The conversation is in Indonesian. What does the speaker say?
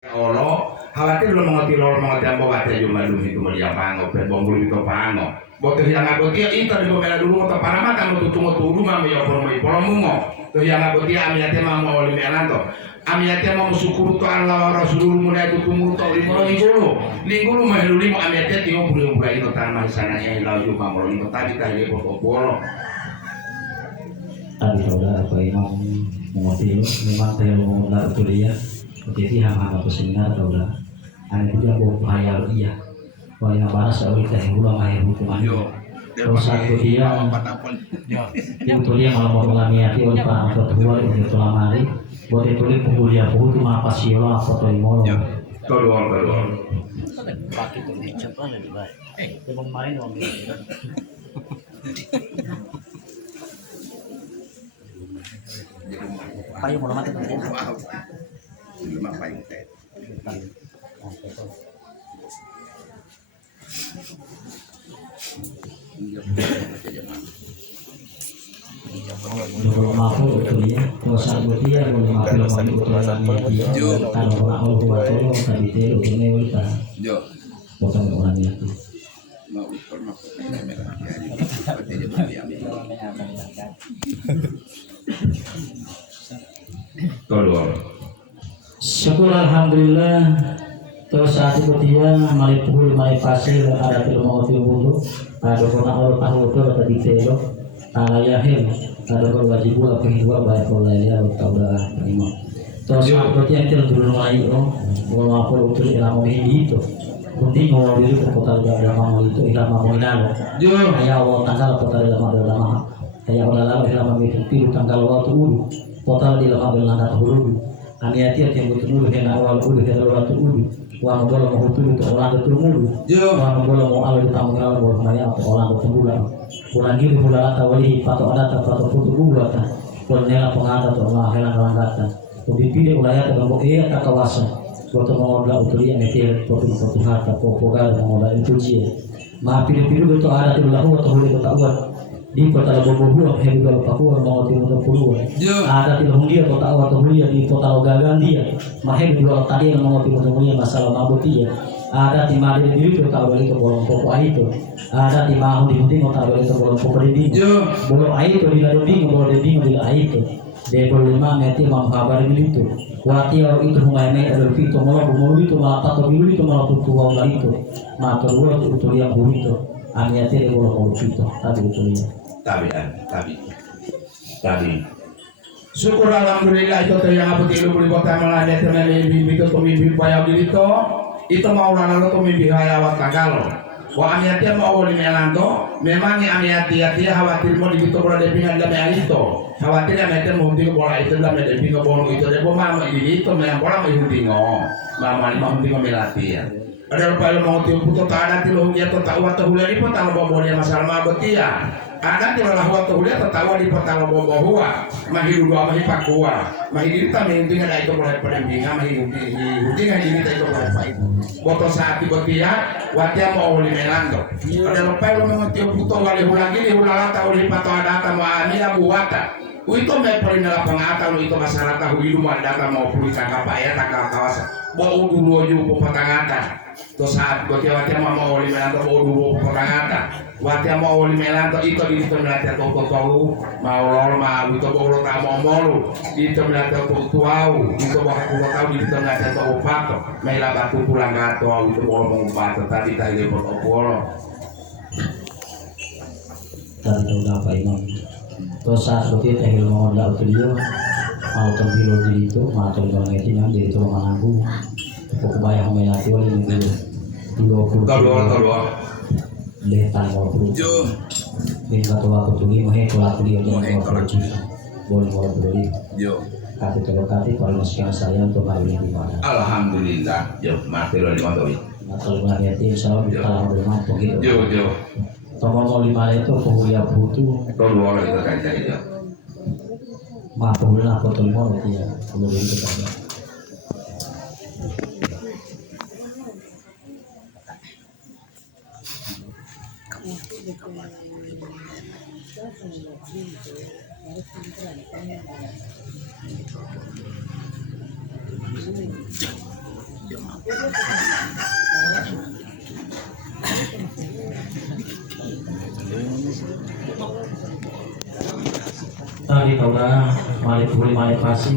Olo, khawatir lo mengerti ang bawa tayo malum itu melihat pango, berbongkul itu pango. Bote yang aboti itu di bawah dulu atau para makan untuk tunggu tunggu mami ya pormo ipolomungo. Tuh yang aboti amiate mau oleh melanto. Amiate mau syukur tu Allah Rasulullah mulai tu tunggu tu lima linggulu mahlu lima amiate tiung puluh itu tanah sana yang hilang juga mau lima tadi tadi bolo. Tadi saudara apa imam mengerti memang saya mau mengenal kuliah. Jadi hang-hang atau seminar saudara. Ane juga bawa bahaya iya. Kalau yang bahas saya teh ulang air hukuman. Kalau satu dia, itu dia malah mau mengamati oleh para ketua itu selama hari. Buat itu dia penguliah buku itu apa sih lo apa tuh mau? Betul. Pakai tuh nih cepat lebih baik. Sebelum main dong. Payu mau mati tuh. Lima payung teh. Kalau mampu betul ya, dosa dia kalau mampu betul ya. Kalau orang buat tolong tadi itu ini kita. Bukan orang itu. Syukur alhamdulillah. Terus saat itu dia mari pukul mari pasir ada film mau dulu. Ada orang orang tahu itu tadi itu. Ayahim ada berwajib apa kedua baik oleh ya utawa terima. Terus seperti yang kita dulu mulai mau apa untuk ilmu itu. Kunti mau dulu kota agama itu ilmu minalo. Ayah awal tanggal kota ilmu agama. Ayah awal lalu ilmu itu tanggal waktu ulu. Kota di ilmu belanda dulu. Aniati yang betul yang awal ulu yang waktu ulu. Wang bola mau itu orang itu mulu. Wang bola mau awal ditambah bola maya atau orang itu bulan. Pulang gini bulan atau wali pato ada atau putu bulan. Pulang pengada atau Allah helang langgatan. Dipilih wilayah tergabung tak kawasan. Waktu mau belah uturi metil foto harta pogal mau belah itu Ma pilih-pilih itu ada di belah atau boleh tak buat. Di kota Bobobuang hebat Papua mau timur puluh. Ada di Hundia kota atau Hundia di kota Gagan dia. Mahir dua tadi yang mau timur puluh masalah mabut dia. Ada di mana di diri kota boleh itu bolong pokok itu. Ada di mana di Hundia kota boleh itu bolong pokok ini. Bolong air itu di lalu dingin bolong dingin di air itu. Dia berlima meter mengkabar itu. Wati orang itu mengenai ada itu malah bumbu itu malah atau biru itu malah tutup orang itu. Maka dua itu yang bumbu itu. Aniatnya dia bolong itu tadi itu dia. Tabi. Syukur alhamdulillah itu yang apa tilu beli kota melanda dengan mimpi itu pemimpin payah dito itu mau lalu pemimpin hayawat tagalo. Wa amiatia mau oleh melanto memang amiatia khawatir mau digitu bola depingan dalam itu khawatir amiatia mau hunting bola itu dalam depingan bola itu dia mama ini itu memang bola mau huntingo mama mau huntingo melati ya. Ada lupa mau tiup puto ada tilu dia tahu atau hulari pun tahu bawa dia masalah mabut dia. Ada di malah waktu dia tertawa di petang bawa bahwa mahiru dua mahipakua kuah mahirita menghunting ada itu mulai pendampingan mahirunting ini itu mulai baik. Botol saat tiba dia watia mau oleh melanto. Ada lupa lo mau tiup puto wali hulagi di hulalata oleh pato ada tamu amila buata. Itu meperin dalam pengatan itu masalah tahu hidup ada mau pulihkan apa ya tak kawasan. Bawa dulu aja petangatan. Terus saat watia mau oleh melanto bawa dulu petangatan. Watia mau oleh melanto itu di situ melatih tahu mau lol mau itu bawa tamu molu di situ melatih tahu itu bawa tahu di situ melatih tahu pato mela batu pulang gato itu bawa mau pato tadi tadi bawa tadi udah apa imam. Terus saat seperti teh mau ndak utiliyo mau terbilo di itu mau terbilo itu yang di itu menanggu kebayang melati oleh minggu 20 deh tanggal 20 bin kata waktu tuli mah kelat dia boleh boleh kati terkati kalau sekian saya untuk hari ini gimana alhamdulillah mati lo di motor kalau nggak insyaallah kita boleh mampu gitu Tomo lima itu kuliah butuh. Kalau orang itu kayak itu. Mampu lah foto lima itu ya kemudian kita. Tadi kau dah mari pulih mari pasti